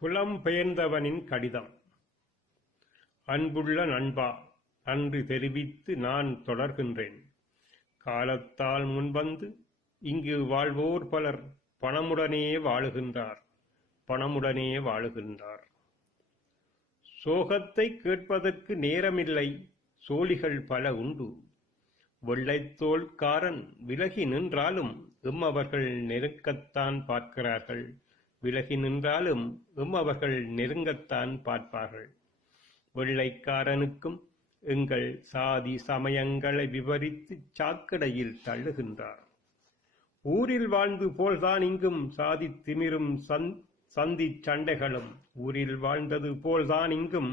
புலம்பெயர்ந்தவனின் கடிதம். அன்புள்ள நண்பா நன்றி தெரிவித்து நான் தொடர்கின்றேன். காலத்தால் முன்வந்து இங்கு வாழ்வோர் பலர் பணமுடனே வாழுகின்றார் பணமுடனே வாழுகின்றார். சோகத்தை கேட்பதற்கு நேரமில்லை சோழிகள் பல உண்டு. வெள்ளைத்தோல்காரன் விலகி நின்றாலும் எம் அவர்கள் நெருக்கத்தான் பார்க்கிறார்கள். விலகி நின்றாலும் எம் அவர்கள் நெருங்கத்தான் பார்ப்பார்கள். வெள்ளைக்காரனுக்கும் எங்கள் சாதி சமயங்களை விவரித்து சாக்கடையில் தள்ளுகின்றார். ஊரில் வாழ்ந்து போல்தான் இங்கும் சாதி திமிரும் சந்தி சண்டைகளும். ஊரில் வாழ்ந்தது போல்தான் இங்கும்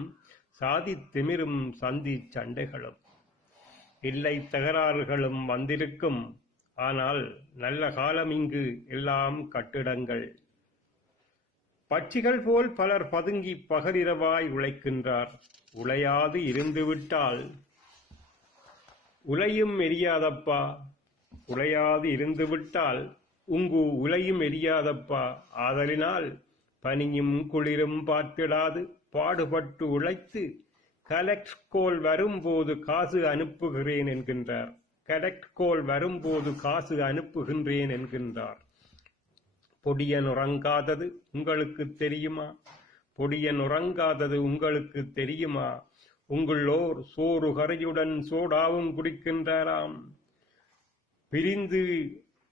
சாதி திமிரும் சந்தி சண்டைகளும். இல்லை தகராறுகளும் வந்திருக்கும். ஆனால் நல்ல காலம் இங்கு எல்லாம் கட்டிடங்கள். பட்சிகள் போல் பலர் பதுங்கி பகலிரவாய் உழைக்கின்றார். உழையாது இருந்துவிட்டால். உலையும் எரியாதப்பா. உழையாது இருந்துவிட்டால். உங்கு உலையும் எரியாதப்பா. ஆதலினால் பனியும் குளிரும் பார்த்திடாது. பாடுபட்டு உழைத்து கலெக்ட் கோல் வரும்போது காசு அனுப்புகிறேன் என்கின்றார். கலெக்ட் கோல் வரும்போது காசு அனுப்புகின்றேன் என்கின்றார். பொடியன் உறங்காதது உங்களுக்கு தெரியுமா? பொடியன் உறங்காதது உங்களுக்கு தெரியுமா? உங்களோர் சோறு கரையுடன் சோடாவும் குடிக்கின்றாராம். பிரிந்து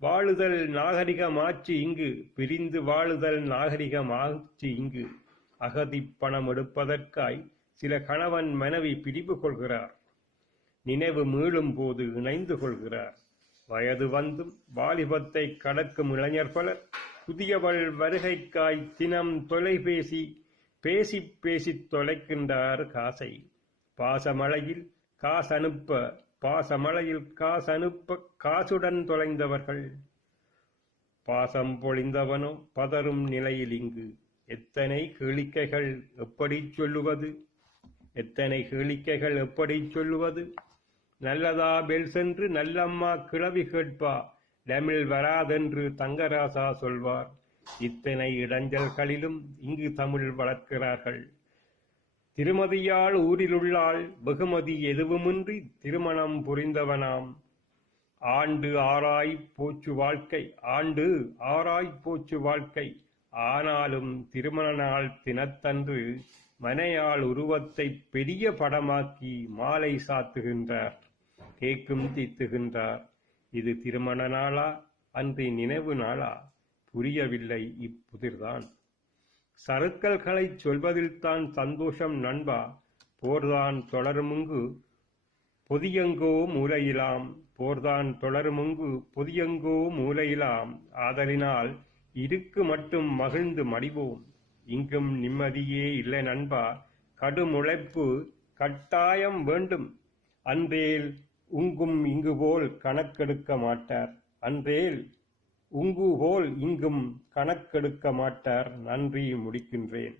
வாழுதல் நாகரிகமாச்சு இங்கு. பிரிந்து வாழுதல் நாகரிகமாச்சு இங்கு. அகதி பணம் எடுப்பதற்காய் சில கணவன் மனைவி பிரிவு கொள்கிறார். நினைவு மீளும் போது இணைந்து கொள்கிறார். வயது வந்தும் வாலிபத்தை கடக்கும் இளைஞர் பலர் புதியவள் வருகைக்காய் தினம் தொலைபேசி பேசி பேசித் தொலைக்கின்றார் காசை. பாசமழையில் காசனுப்ப பாசமழையில் காசனுப்ப காசுடன் தொலைந்தவர்கள். பாசம் பொழிந்தவனோ பதறும் நிலையில் இங்கு. எத்தனை கேளிக்கைகள் எப்படி சொல்லுவது? எத்தனை கேளிக்கைகள் எப்படி சொல்லுவது? நல்லதா பெல் சென்று நல்லம்மா கிளவி கேட்பா. தமிழ் வராதென்று தங்கராசா சொல்வார். இத்தனை இடைஞ்சல்களிலும் இங்கு தமிழ் வளர்க்கிறார்கள். திருமதியால் ஊரிலுள்ளாள் வெகுமதி எதுவுமின்றி திருமணம் புரிந்தவனாம். ஆண்டு ஆராய் போச்சு வாழ்க்கை ஆண்டு ஆராய் போச்சு வாழ்க்கை. ஆனாலும் திருமண நாள் தினத்தன்று மனையாள் உருவத்தை பெரிய படமாக்கி மாலை சாத்துகின்றார் கேக்கும் தீத்துகின்றார். இது திருமண நாளா? அன்றி நினைவு நாளா? புரியவில்லை இப்புதிர்தான். சருக்கல்களைச் சொல்வதில்தான் சந்தோஷம் நண்பா? போர்தான் தொடருமுங்கு பொதியங்கோ மூலையிலாம். போர்தான் தொடருமுங்கு பொதியங்கோ மூலையிலாம். ஆதலினால் இருக்கு மட்டும் மகிழ்ந்து மடிவோம். இங்கும் நிம்மதியே இல்லை நண்பா. கடுமுழைப்பு கட்டாயம் வேண்டும். அன்றேல் உங்கும் இங்கு போல் கணக்கெடுக்க மாட்டார். அன்றேல் உங்கு போல் இங்கும் கணக்கெடுக்க மாட்டார். நன்றி முடிக்கின்றேன்.